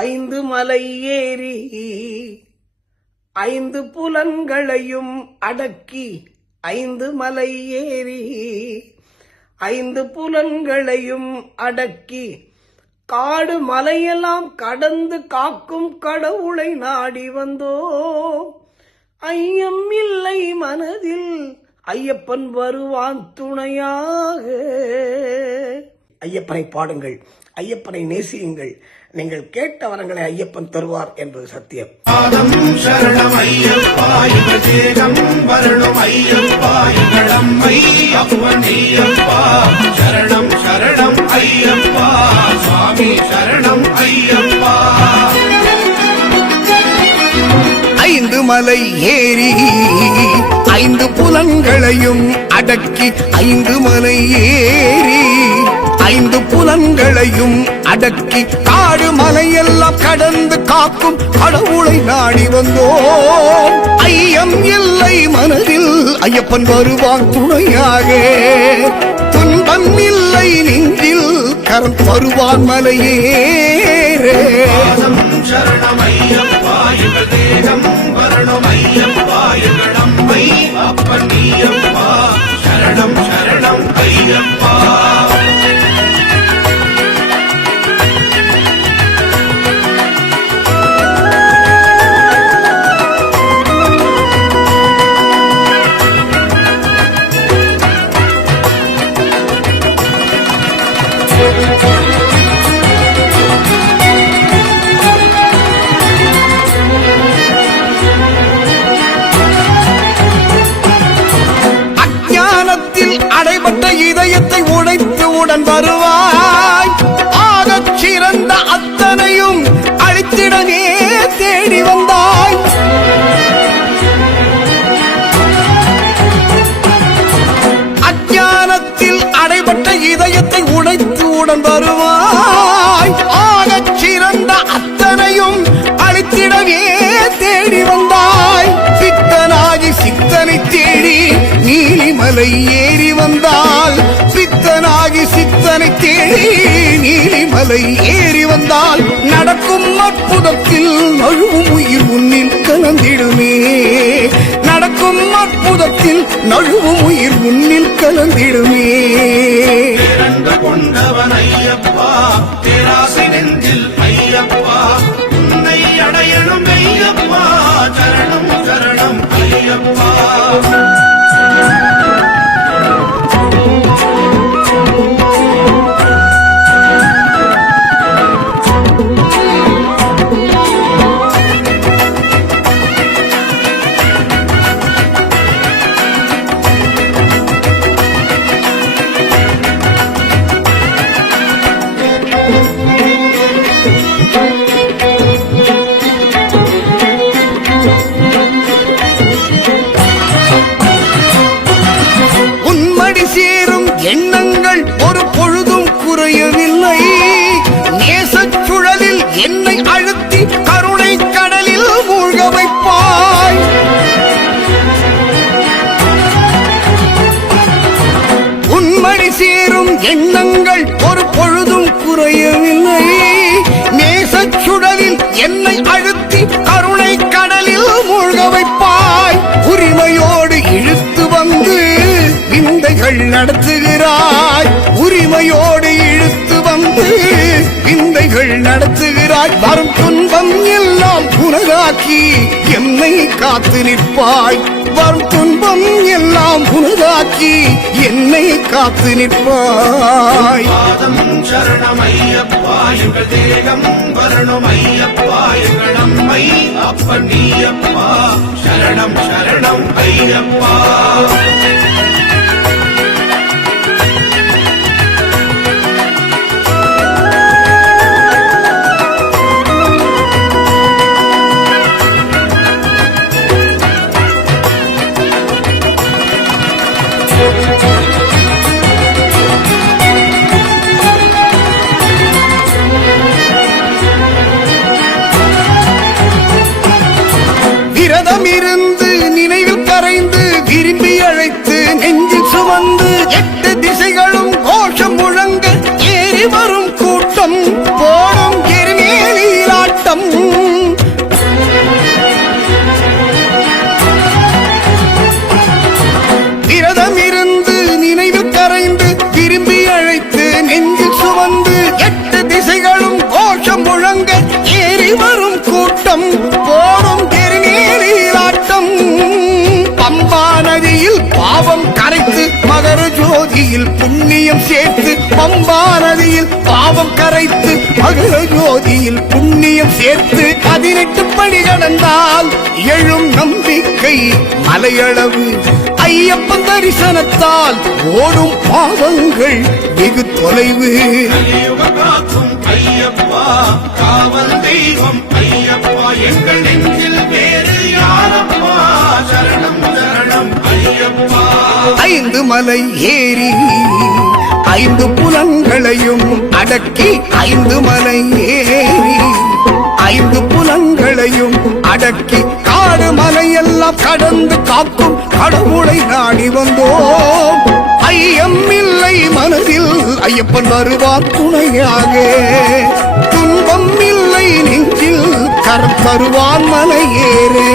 ஐந்து மலை ஏறி ஐந்து புலன்களையும் அடக்கி, ஐந்து மலை ஏறி ஐந்து புலன்களையும் அடக்கி, காடு மலையெல்லாம் கடந்து காக்கும் கடவுளை நாடி வந்தோ. ஐயம் இல்லை மனதில், ஐயப்பன் வருவான் துணையாக. ஐயப்பனை பாடுங்கள், ஐயப்பனை நேசியுங்கள். நீங்கள் கேட்ட வரங்களை ஐயப்பன் தருவார் என்பது சத்தியம். பாதம் சரணம் ஐயப்பா, யுகதேகம் வரணும் ஐயப்பா, எங்களம்மை அப்பன் ஐயப்பா. சரணம் சரணம் ஐயப்பா, சுவாமி சரணம் ஐயப்பா. ஐந்து மலை ஏறி ஐந்து புலன்களையும் அடக்கி, ஐந்து மலை ஏறி ஐந்து புலன்களையும் அடக்கி, காடு மலையெல்லாம் கடந்து காக்கும் கடவுளை நாடி வந்தோம். ஐயம் இல்லை மனதில், ஐயப்பன் வருவான் துணையாக. துன்பம் இல்லை நெஞ்சில், கரம் வருவான் மலையேறே. சரணம் ஐயப்பா, யுகதேகம் வரணும் ஐயப்பா, எங்களம்மை அப்பன் ஐயப்பா. சரணம் சரணம் ஐயப்பா. அடைபட்ட இதயத்தை உடைத்து உடன் வருவாய். ஆகச் சிறந்த அத்தனையும் அழித்திடவே தேடி வந்தாய். அஞ்ஞானத்தில் அடைபட்ட இதயத்தை உடைத்து உடன் வருவாய். ஆகச் சிறந்த அத்தனையும் அழித்திடவே தேடி வந்தாய். சித்தனாகி சித்தனை தேடி நீலிமலை ஏறி வந்தால், சித்தனாகி சித்தனை தேடி நீலிமலை ஏறி வந்தால், நடக்கும் அற்புதத்தில் நழுவும் உயிர் உன்னில் கலந்திடுமே. நடக்கும் அற்புதத்தில் நழுவும் உயிர் உன்னில் கலந்திடுமே. கொண்டவன் ஐயப்பா, பேராசை நெஞ்சில் ஐயப்பா, உன்னை அடையணும் ஐயப்பா. சரணம் சரணம் ஐயப்பா. எண்ணங்கள் ஒரு பொழுதும் குறையவில்லை. நேசச்சுழலில் என்னை அழுத்தி கருணை கடலில் மூழ்க வைப்பாய். உன்மடி சேரும் எண்ணங்கள் ஒரு பொழுதும் குறையவில்லை. நேசச்சுழலில் என்னை அழுத்தி கருணை கடலில் மூழ்க வைப்பாய். உரிமையோடு இழுத்து வந்து விந்தைகள் நடத்துகிறாய். உரிமையோடு இழுத்து வந்து விந்தைகள் நடத்துகிறாய். வரும் துன்பம் எல்லாம் உனதாக்கி என்னை காத்து நிற்பாய். வரும் துன்பம் எல்லாம் உனதாக்கி என்னை காத்து நிற்பாய். பாதம் சரணம் ஐயப்பா, யுகதேகம் வரணும் ஐயப்பா, எங்களம்மை அப்பன் ஐயப்பா. சரணம் சரணம் ஐயப்பா. விரதமிருந்து நினைவில் கரைந்து விரும்பி அழைத்து முழங்க ஏறி வரும் கூட்டம் போடும் திருநீராட்டம். பம்பா நதியில் பாவம் கரைத்து மகர ஜோதியில் புண்ணியம் சேர்த்து. பம்பா நதியில் பாவம் கரைத்து மகர ஜோதியில் புண்ணியம் சேர்த்து. 18 படி கடந்தால் எழும் நம்பிக்கை மலையளவு. ஐயப்பன் தரிசனத்தால் ஓடும் பாவங்கள் வெகு தொலைவு. கலியுகம் காக்கும் ஐயப்பா, காவல் தெய்வம் ஐயப்பா, எங்கள் நெஞ்சில் வேறு யாரப்பா. சரணம் சரணம் ஐயப்பா. 5 மலை ஏறி 5 புலன்களையும் அடக்கி. 5 மலை ஏறி 5 புலன்களையும் அடக்கி. காடு மலையெல்லாம் கடந்து காக்கும் கடவுளை நாடி வந்தோம். ஐயமில்லை மனதில் ஐயப்பன் வருவார் துணையாக. துன்பம் இல்லை நெஞ்சில் கரம் தருவான் மலை ஏறே.